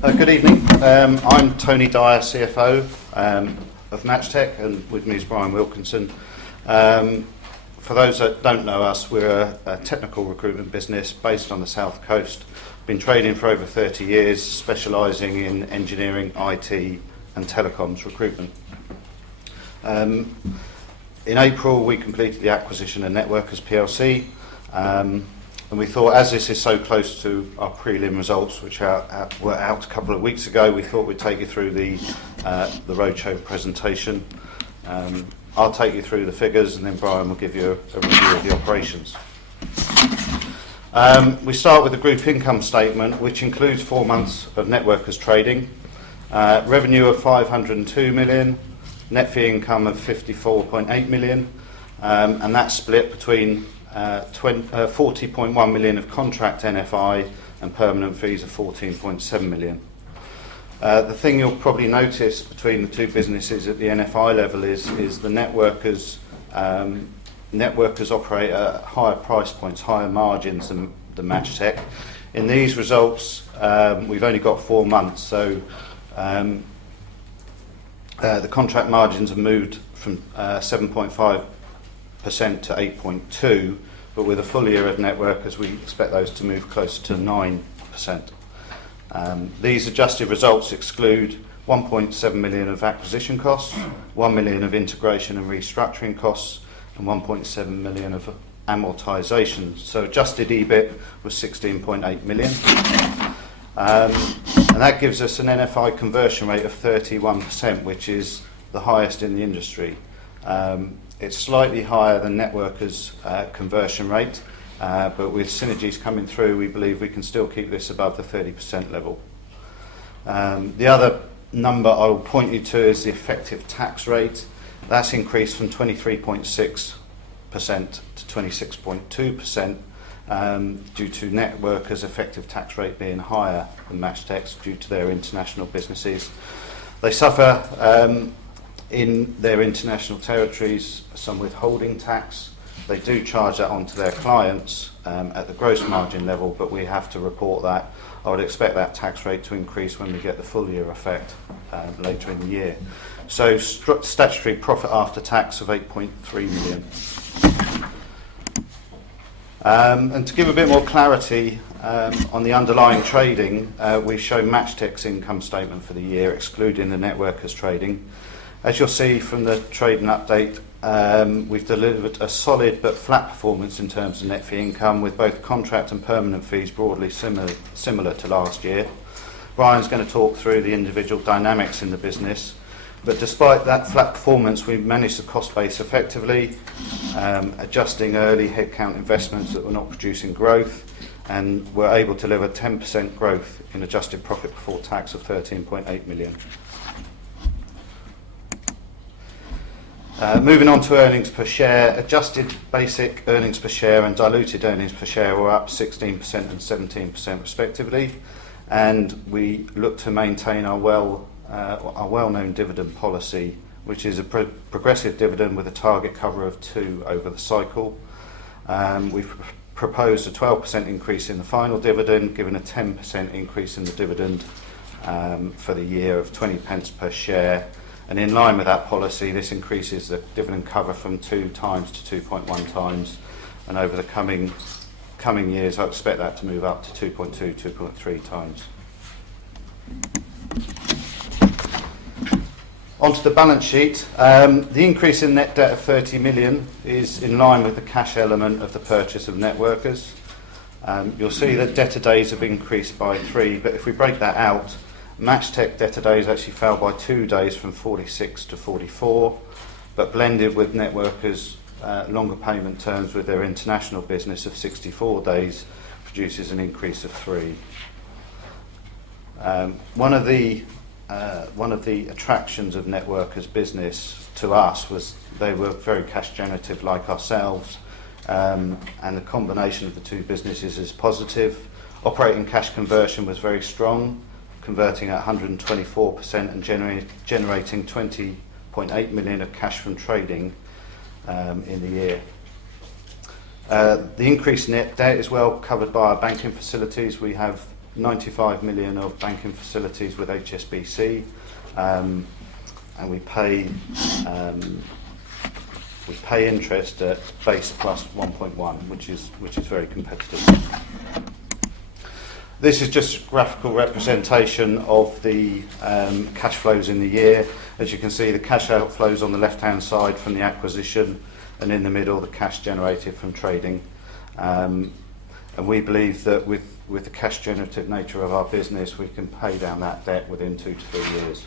Good evening. I'm Tony Dyer, CFO of Matchtech, and with me is Brian Wilkinson. For those that don't know us, we're a technical recruitment business based on the South Coast. Been trading for over 30 years, specialising in engineering, IT and telecoms recruitment. In April, we completed the acquisition of Networkers PLC. And we thought, as this is so close to our prelim results, which were out a couple of weeks ago, we thought we'd take you through the roadshow presentation. I'll take you through the figures, and then Brian will give you a review of the operations. We start with the group income statement, which includes 4 months of Networkers trading. Revenue of 502 million, net fee income of 54.8 million, and that's split between 40.1 million of contract NFI and permanent fees of 14.7 million. The thing you'll probably notice between the two businesses at the NFI level is the networkers operate at higher price points, higher margins than the Matchtech. In these results, we've only got 4 months, so the contract margins have moved from 7.5% to 8.2%, but with a full year of Networkers, we expect those to move closer to 9%. These adjusted results exclude 1.7 million of acquisition costs, 1 million of integration and restructuring costs, and 1.7 million of amortisation. So adjusted EBIT was 16.8 million. And that gives us an NFI conversion rate of 31%, which is the highest in the industry. It's slightly higher than Networkers' conversion rate, but with synergies coming through, we believe we can still keep this above the 30% level. The other number I will point you to is the effective tax rate. That's increased from 23.6% to 26.2% due to Networkers' effective tax rate being higher than Matchtech's due to their international businesses. They suffer in their international territories some withholding tax. They do charge that onto their clients at the gross margin level, but we have to report that. I would expect that tax rate to increase when we get the full year effect later in the year. So statutory profit after tax of 8.3 million. And to give a bit more clarity on the underlying trading, we show Matchtech's income statement for the year, excluding the Networkers trading. As you'll see from the trading update, we've delivered a solid but flat performance in terms of net fee income, with both contract and permanent fees broadly similar to last year. Brian's going to talk through the individual dynamics in the business, but despite that flat performance, we've managed the cost base effectively, adjusting early headcount investments that were not producing growth, and we're able to deliver 10% growth in adjusted profit before tax of 13.8 million. Moving on to earnings per share, adjusted basic earnings per share and diluted earnings per share were up 16% and 17% respectively, and we look to maintain our well-known dividend policy, which is a progressive dividend with a target cover of 2 over the cycle. We've proposed a 12% increase in the final dividend, giving a 10% increase in the dividend for the year of 20 pence per share. And in line with that policy, this increases the dividend cover from 2 times to 2.1 times. And over the coming years, I expect that to move up to 2.2, 2.3 times. Onto the balance sheet. The increase in net debt of 30 million is in line with the cash element of the purchase of Networkers. You'll see that debtor days have increased by 3, but if we break that out, Matchtech debtor days actually fell by 2 days from 46 to 44, but blended with Networkers' longer payment terms with their international business of 64 days produces an increase of 3. One of the attractions of Networkers' business to us was they were very cash generative like ourselves, and the combination of the two businesses is positive. Operating cash conversion was very strong, converting at 124% and generating 20.8 million of cash from trading in the year. The increased net debt is well covered by our banking facilities. We have 95 million of banking facilities with HSBC, and we pay interest at base plus 1.1, which is very competitive. This is just a graphical representation of the cash flows in the year. As you can see, the cash outflows on the left-hand side from the acquisition, and in the middle, the cash generated from trading. And we believe that with the cash generative nature of our business, we can pay down that debt within 2 to 3 years.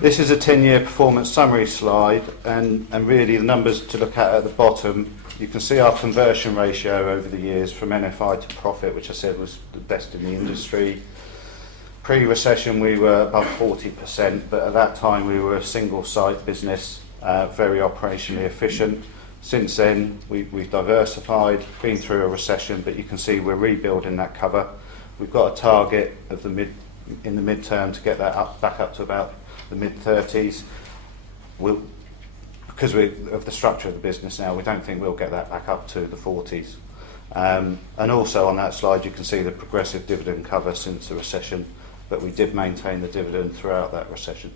This is a 10-year performance summary slide, and really the numbers to look at the bottom. You can see our conversion ratio over the years from NFI to profit, which I said was the best in the industry. Pre-recession, we were above 40%, but at that time we were a single-site business, very operationally efficient. Since then, we've diversified, been through a recession, but you can see we're rebuilding that cover. We've got a target of in the midterm to get that back up to about the mid-30s. Because of the structure of the business now, we don't think we'll get that back up to the 40s. And also on that slide, you can see the progressive dividend cover since the recession, but we did maintain the dividend throughout that recession.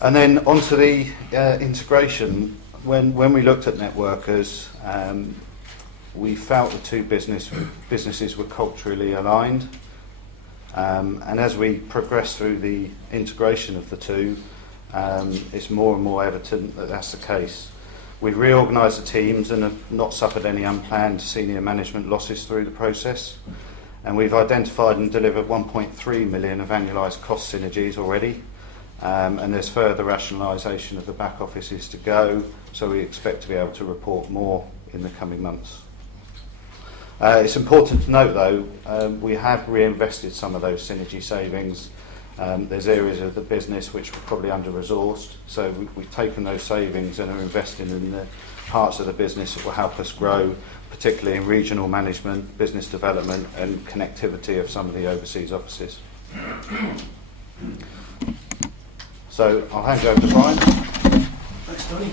And then onto the integration. When we looked at Networkers, we felt the two businesses were culturally aligned. And as we progress through the integration of the two, it's more and more evident that that's the case. We've reorganised the teams and have not suffered any unplanned senior management losses through the process. And we've identified and delivered 1.3 million of annualised cost synergies already. And there's further rationalisation of the back offices to go, so we expect to be able to report more in the coming months. It's important to note, though, we have reinvested some of those synergy savings. There's areas of the business which were probably under-resourced, so we've taken those savings and are investing in the parts of the business that will help us grow, particularly in regional management, business development and connectivity of some of the overseas offices. So I'll hand you over to Brian. Thanks, Tony.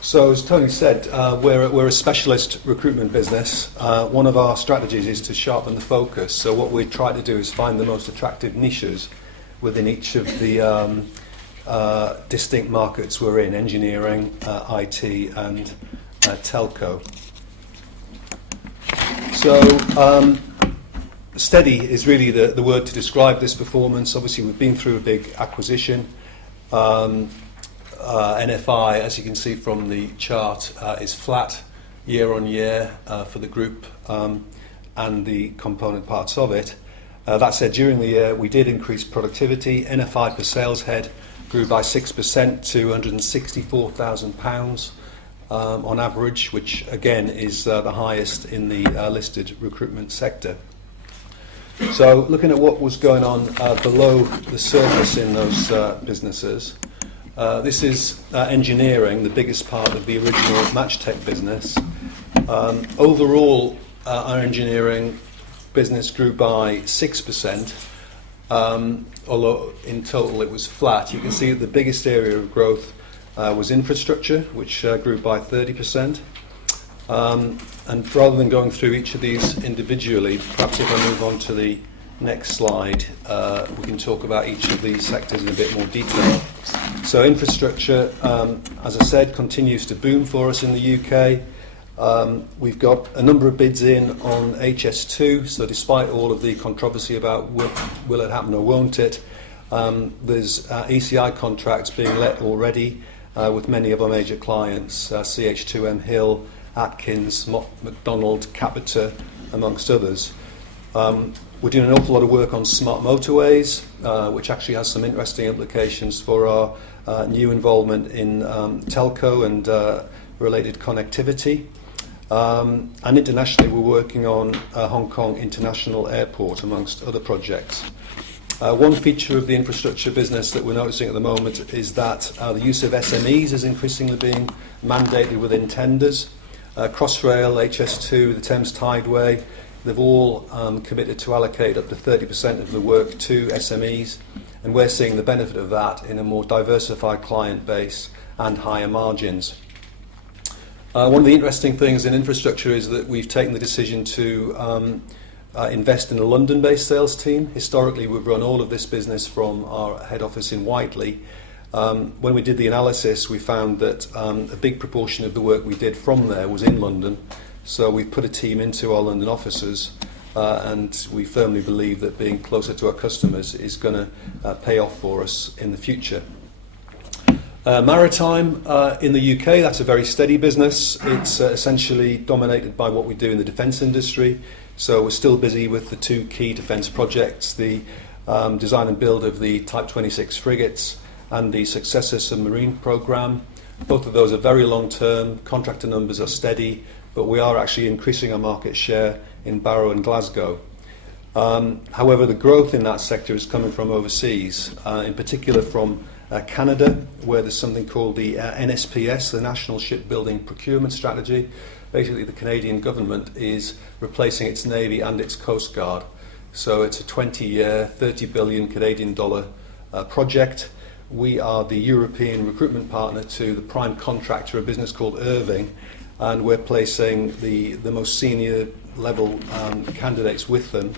So as Tony said, we're a specialist recruitment business. One of our strategies is to sharpen the focus. So what we try to do is find the most attractive niches within each of the distinct markets we're in: engineering, IT, and telco. So steady is really the word to describe this performance. Obviously, we've been through a big acquisition. NFI, as you can see from the chart, is flat year on year for the group and the component parts of it. That said, during the year we did increase productivity. NFI per sales head grew by 6% to £164,000 on average, which again is the highest in the listed recruitment sector. So looking at what was going on below the surface in those businesses, this is engineering, the biggest part of the original Matchtech business. Overall, our engineering business grew by 6%, although in total it was flat. You can see that the biggest area of growth was infrastructure, which grew by 30%. And rather than going through each of these individually, perhaps if I move on to the next slide, we can talk about each of these sectors in a bit more detail. So infrastructure, as I said, continues to boom for us in the UK. We've got a number of bids in on HS2, so despite all of the controversy about will it happen or won't it, there's ECI contracts being let already with many of our major clients, CH2M Hill, Atkins, McDonald, Capita, amongst others. We're doing an awful lot of work on smart motorways, which actually has some interesting implications for our new involvement in telco and related connectivity. And internationally, we're working on Hong Kong International Airport, amongst other projects. One feature of the infrastructure business that we're noticing at the moment is that the use of SMEs is increasingly being mandated within tenders. Crossrail, HS2, the Thames Tideway, they've all committed to allocate up to 30% of the work to SMEs. and we're seeing the benefit of that in a more diversified client base and higher margins. One of the interesting things in infrastructure is that we've taken the decision to invest in a London-based sales team. Historically, we've run all of this business from our head office in Whiteley. When we did the analysis, we found that a big proportion of the work we did from there was in London. So we've put a team into our London offices, and we firmly believe that being closer to our customers is going to pay off for us in the future. Maritime in the UK, that's a very steady business. It's essentially dominated by what we do in the defence industry. So we're still busy with the two key defence projects, the design and build of the Type 26 frigates and the Successor submarine programme. Both of those are very long term, contractor numbers are steady, but we are actually increasing our market share in Barrow and Glasgow. However, the growth in that sector is coming from overseas, in particular from Canada, where there's something called the NSPS, the National Shipbuilding Procurement Strategy. Basically, the Canadian government is replacing its Navy and its Coast Guard. So it's a 20-year, 30 billion Canadian dollar project. We are the European recruitment partner to the prime contractor, a business called Irving, and we're placing the most senior level candidates with them,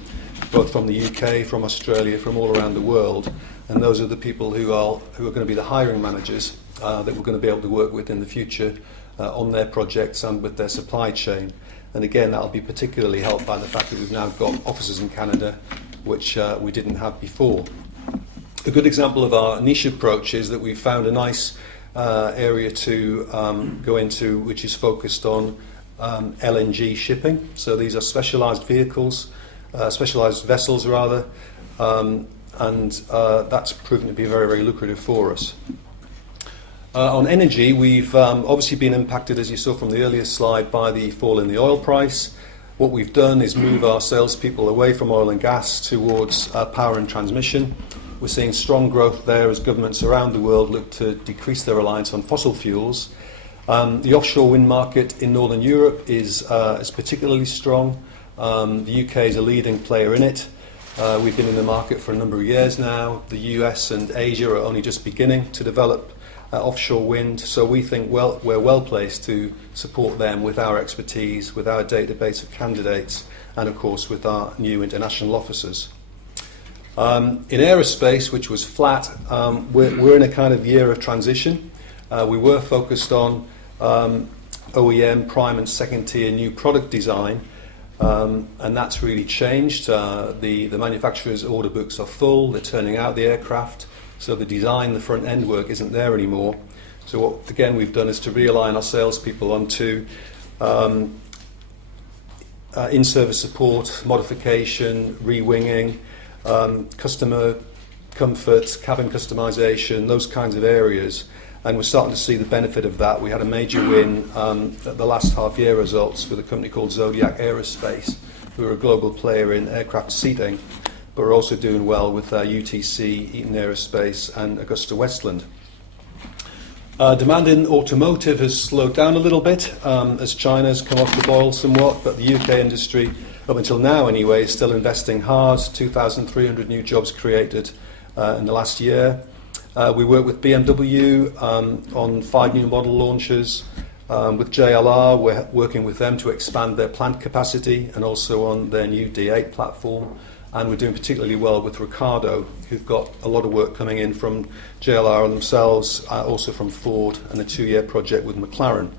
both from the UK, from Australia, from all around the world. And those are the people who are going to be the hiring managers that we're going to be able to work with in the future on their projects and with their supply chain. And again, that'll be particularly helped by the fact that we've now got offices in Canada, which we didn't have before. A good example of our niche approach is that we've found a nice area to go into, which is focused on LNG shipping. So these are specialised vehicles, specialised vessels rather, and that's proven to be very, very lucrative for us. On energy, we've obviously been impacted, as you saw from the earlier slide, by the fall in the oil price. What we've done is move our salespeople away from oil and gas towards power and transmission. We're seeing strong growth there as governments around the world look to decrease their reliance on fossil fuels. The offshore wind market in Northern Europe is particularly strong. The UK is a leading player in it. We've been in the market for a number of years now. The US and Asia are only just beginning to develop offshore wind, so we think we're well placed to support them with our expertise, with our database of candidates, and of course with our new international offices. In aerospace, which was flat, we're in a kind of year of transition. We were focused on OEM, prime and second tier new product design, and that's really changed. The manufacturers' order books are full, they're turning out the aircraft, so the design, the front end work isn't there anymore. So what, again, we've done is to realign our salespeople onto in-service support, modification, re-winging, customer comfort, cabin customization, those kinds of areas. And we're starting to see the benefit of that. We had a major win at the last half-year results with a company called Zodiac Aerospace, who are a global player in aircraft seating, but we're also doing well with UTC, Eaton Aerospace, and Augusta Westland. Demand in automotive has slowed down a little bit as China's come off the boil somewhat, but the UK industry, up until now anyway, is still investing hard. 2,300 new jobs created in the last year. We work with BMW on 5 new model launches. With JLR, we're working with them to expand their plant capacity and also on their new D8 platform. And we're doing particularly well with Ricardo, who've got a lot of work coming in from JLR themselves, also from Ford, and a 2-year project with McLaren.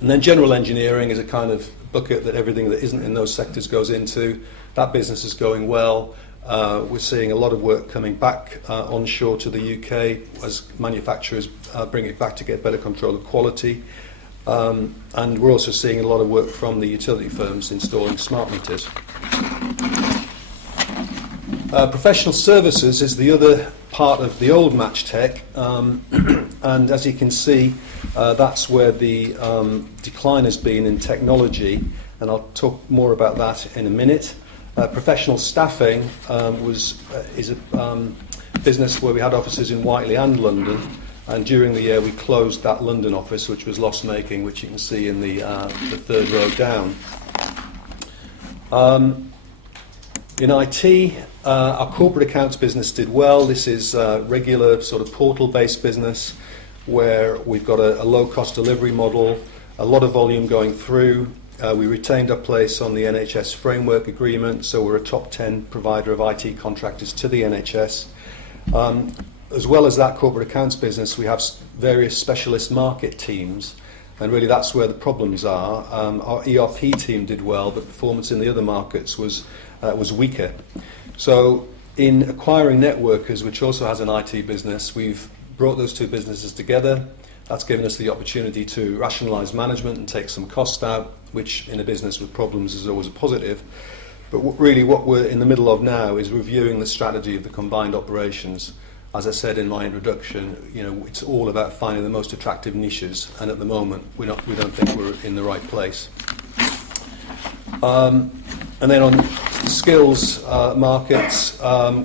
And then general engineering is a kind of bucket that everything that isn't in those sectors goes into. That business is going well. We're seeing a lot of work coming back onshore to the UK as manufacturers bring it back to get better control of quality. And we're also seeing a lot of work from the utility firms installing smart meters. Professional services is the other part of the old Matchtech, and as you can see, that's where the decline has been in technology, and I'll talk more about that in a minute. Professional staffing is a business where we had offices in Whiteley and London, and during the year we closed that London office, which was loss-making, which you can see in the third row down. In IT, Our corporate accounts business did well. This is a regular sort of portal-based business where we've got a low-cost delivery model, a lot of volume going through. We retained our place on the NHS framework agreement, so we're a top 10 provider of IT contractors to the NHS. As well as that corporate accounts business, we have various specialist market teams, and really that's where the problems are. Our ERP team did well, but performance in the other markets was weaker. So in acquiring Networkers, which also has an IT business, we've brought those two businesses together. That's given us the opportunity to rationalise management and take some cost out, which in a business with problems is always a positive. But really what we're in the middle of now is reviewing the strategy of the combined operations. As I said in my introduction, it's all about finding the most attractive niches, and at the moment we don't think we're in the right place. And then on skills markets,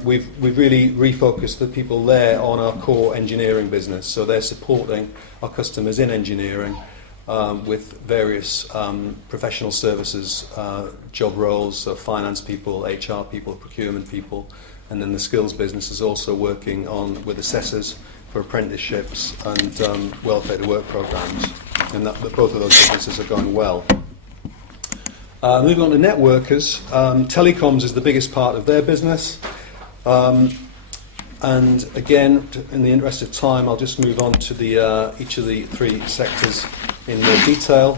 we've really refocused the people there on our core engineering business. So they're supporting our customers in engineering with various professional services, job roles, so finance people, HR people, procurement people, and then the skills business is also working with assessors for apprenticeships and welfare to work programs, and both of those businesses are going well. Moving on to Networkers, telecoms is the biggest part of their business. And again, in the interest of time, I'll just move on to each of the three sectors in more detail.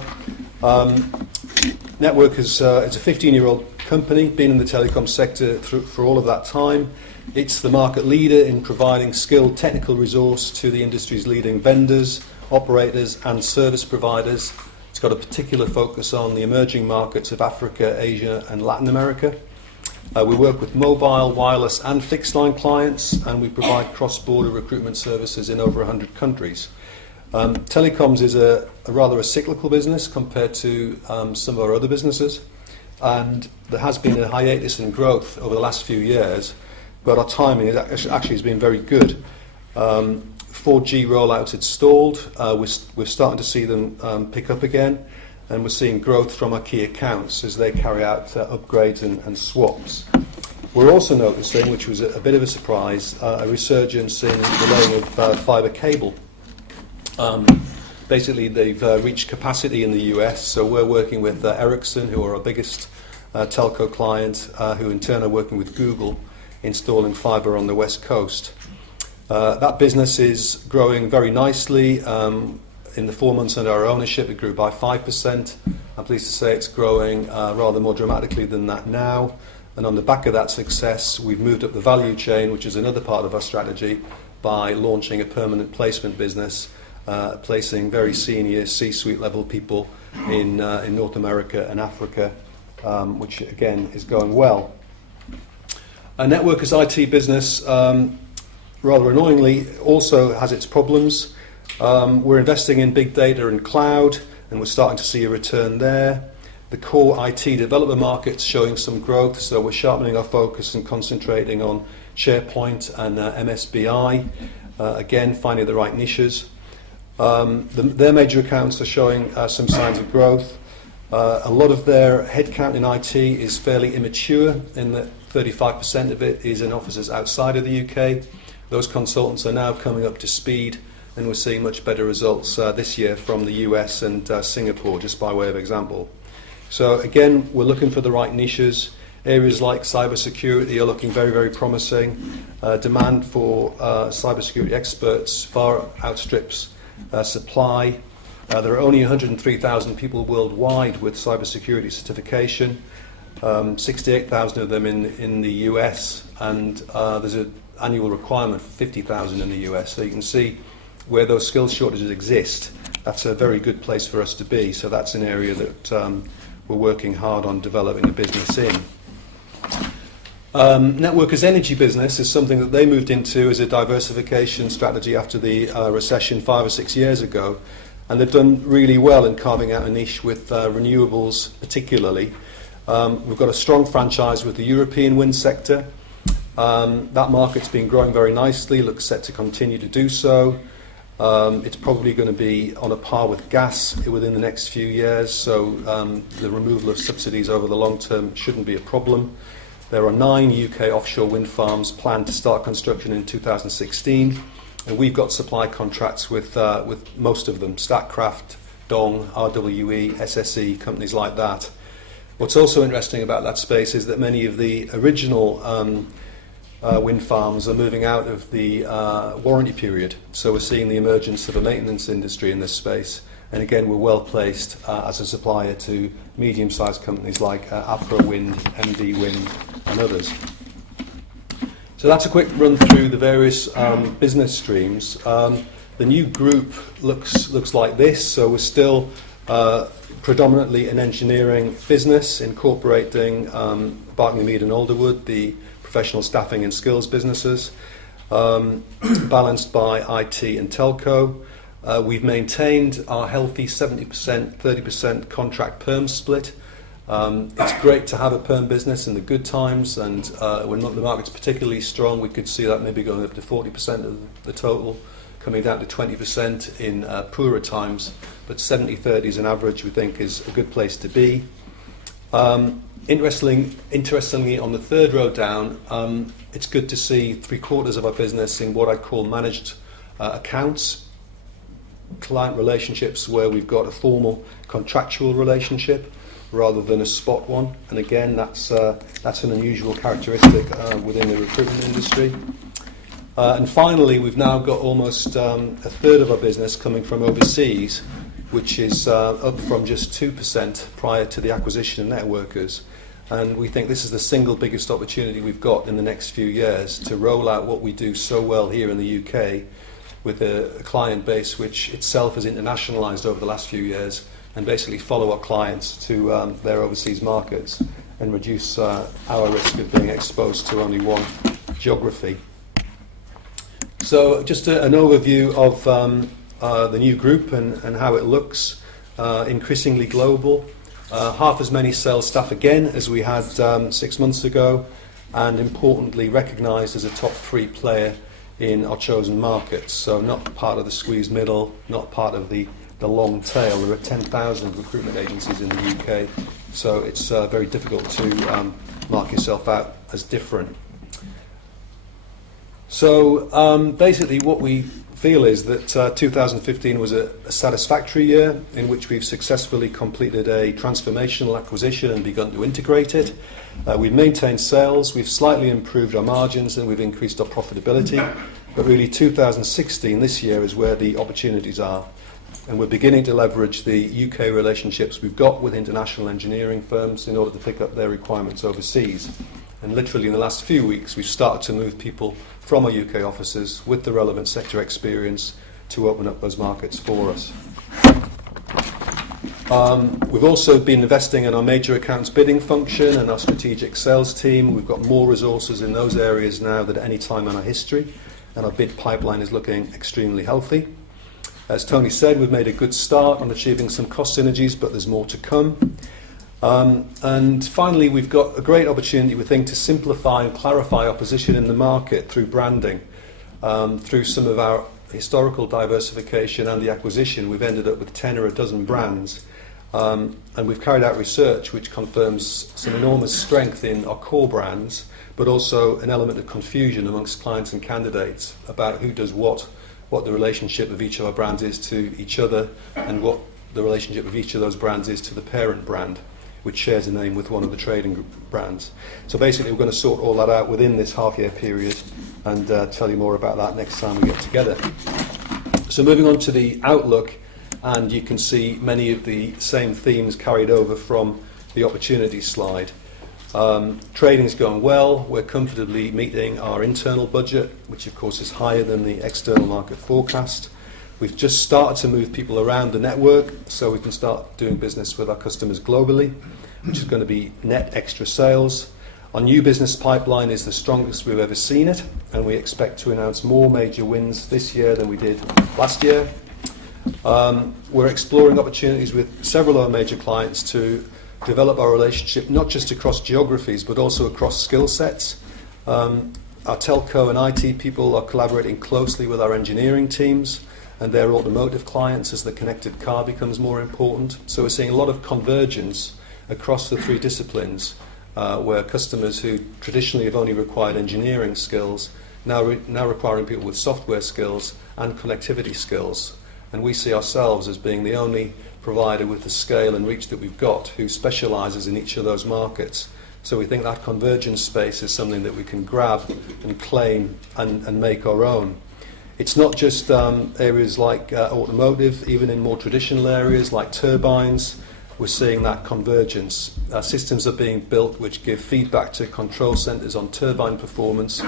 Networkers, it's a 15-year-old company, been in the telecom sector for all of that time. It's the market leader in providing skilled technical resource to the industry's leading vendors, operators and service providers. It's got a particular focus on the emerging markets of Africa, Asia and Latin America. We work with mobile, wireless and fixed line clients, and we provide cross-border recruitment services in over 100 countries. Telecoms is a rather a cyclical business compared to some of our other businesses, and there has been a hiatus in growth over the last few years, but our timing actually has been very good. 4G rollouts had stalled. We're starting to see them pick up again, and we're seeing growth from our key accounts as they carry out upgrades and swaps. We're also noticing, which was a bit of a surprise, a resurgence in the laying of fibre cable. Basically, they've reached capacity in the US, so we're working with Ericsson, who are our biggest telco client, who in turn are working with Google, installing fibre on the West Coast. That business is growing very nicely. In the 4 months under our ownership, it grew by 5%. I'm pleased to say it's growing rather more dramatically than that now. And on the back of that success, we've moved up the value chain, which is another part of our strategy, by launching a permanent placement business, placing very senior C-suite level people in North America and Africa, which again is going well. Our Networkers IT business, rather annoyingly, also has its problems. We're investing in big data and cloud, and we're starting to see a return there. The core IT developer market's showing some growth, so we're sharpening our focus and concentrating on SharePoint and MSBI, again finding the right niches. Their major accounts are showing some signs of growth. A lot of their headcount in IT is fairly immature, in that 35% of it is in offices outside of the UK. Those consultants are now coming up to speed, and we're seeing much better results this year from the US and Singapore, just by way of example. So again, we're looking for the right niches. Areas like cybersecurity are looking very, very promising. Demand for cybersecurity experts far outstrips supply. There are only 103,000 people worldwide with cybersecurity certification, 68,000 of them in the US, and there's an annual requirement for 50,000 in the US. So you can see where those skills shortages exist. That's a very good place for us to be. So that's an area that we're working hard on developing a business in. Networkers' energy business is something that they moved into as a diversification strategy after the recession 5 or 6 years ago, and they've done really well in carving out a niche with renewables particularly. We've got a strong franchise with the European wind sector. That market's been growing very nicely, looks set to continue to do so. It's probably going to be on a par with gas within the next few years, so the removal of subsidies over the long term shouldn't be a problem. There are 9 UK offshore wind farms planned to start construction in 2016, and we've got supply contracts with most of them: Statkraft, Dong, RWE, SSE, companies like that. What's also interesting about that space is that many of the original wind farms are moving out of the warranty period. So we're seeing the emergence of a maintenance industry in this space. And again, we're well placed as a supplier to medium-sized companies like APRA Wind, MD Wind, and others. So that's a quick run through the various business streams. The new group looks like this. So we're still predominantly an engineering business, incorporating Barking-Mead and Alderwood, the professional staffing and skills businesses, balanced by IT and telco. We've maintained our healthy 70%, 30% contract perm split. It's great to have a perm business in the good times, and when the market's particularly strong, we could see that maybe going up to 40% of the total, coming down to 20% in poorer times. But 70-30 as an average, we think, is a good place to be. Interestingly, on the third row down, it's good to see 3/4 of our business in what I call managed accounts, client relationships where we've got a formal contractual relationship rather than a spot one. And again, that's an unusual characteristic within the recruitment industry. And finally, we've now got almost a third of our business coming from overseas, which is up from just 2% prior to the acquisition of Networkers. And we think this is the single biggest opportunity we've got in the next few years to roll out what we do so well here in the UK with a client base which itself has internationalised over the last few years, and basically follow our clients to their overseas markets and reduce our risk of being exposed to only one geography. So just an overview of the new group and how it looks. Increasingly global, half as many sales staff again as we had 6 months ago, and importantly recognised as a top 3 player in our chosen markets. So not part of the squeezed middle, not part of the long tail. There are 10,000 recruitment agencies in the UK, so it's very difficult to mark yourself out as different. So basically what we feel is that 2015 was a satisfactory year in which we've successfully completed a transformational acquisition and begun to integrate it. We've maintained sales, we've slightly improved our margins, and we've increased our profitability. But really 2016, this year, is where the opportunities are. And we're beginning to leverage the UK relationships we've got with international engineering firms in order to pick up their requirements overseas. And literally in the last few weeks, we've started to move people from our UK offices with the relevant sector experience to open up those markets for us. We've also been investing in our major accounts bidding function and our strategic sales team. We've got more resources in those areas now than at any time in our history, and our bid pipeline is looking extremely healthy. As Tony said, we've made a good start on achieving some cost synergies, but there's more to come. And finally, we've got a great opportunity, we think, to simplify and clarify our position in the market through branding. Through some of our historical diversification and the acquisition, we've ended up with 10 or a dozen brands. And we've carried out research which confirms some enormous strength in our core brands, but also an element of confusion amongst clients and candidates about who does what the relationship of each of our brands is to each other, and what the relationship of each of those brands is to the parent brand, which shares a name with one of the trading brands. So basically we're going to sort all that out within this half-year period, and tell you more about that next time we get together. So moving on to the outlook, and you can see many of the same themes carried over from the opportunity slide. Trading's going well. We're comfortably meeting our internal budget, which of course is higher than the external market forecast. We've just started to move people around the network so we can start doing business with our customers globally, which is going to be net extra sales. Our new business pipeline is the strongest we've ever seen it, and we expect to announce more major wins this year than we did last year. We're exploring opportunities with several of our major clients to develop our relationship not just across geographies but also across skill sets. Our telco and IT people are collaborating closely with our engineering teams and their automotive clients as the connected car becomes more important. So we're seeing a lot of convergence across the 3 disciplines where customers who traditionally have only required engineering skills now requiring people with software skills and connectivity skills. And we see ourselves as being the only provider with the scale and reach that we've got who specialises in each of those markets. So we think that convergence space is something that we can grab and claim and make our own. It's not just areas like automotive, even in more traditional areas like turbines, we're seeing that convergence. Systems are being built which give feedback to control centres on turbine performance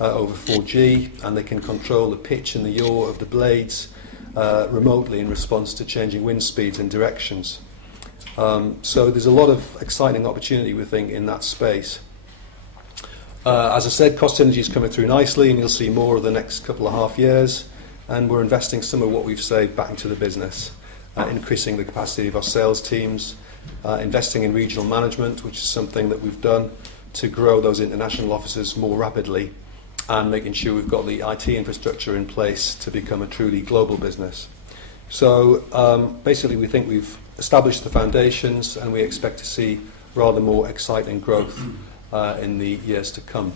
over 4G, and they can control the pitch and the yaw of the blades remotely in response to changing wind speeds and directions. So there's a lot of exciting opportunity, we think, in that space. As I said, cost synergy is coming through nicely, and you'll see more of the next couple of half years. And we're investing some of what we've saved back into the business, increasing the capacity of our sales teams, investing in regional management, which is something that we've done to grow those international offices more rapidly, and making sure we've got the IT infrastructure in place to become a truly global business. So basically we think we've established the foundations, and we expect to see rather more exciting growth in the years to come.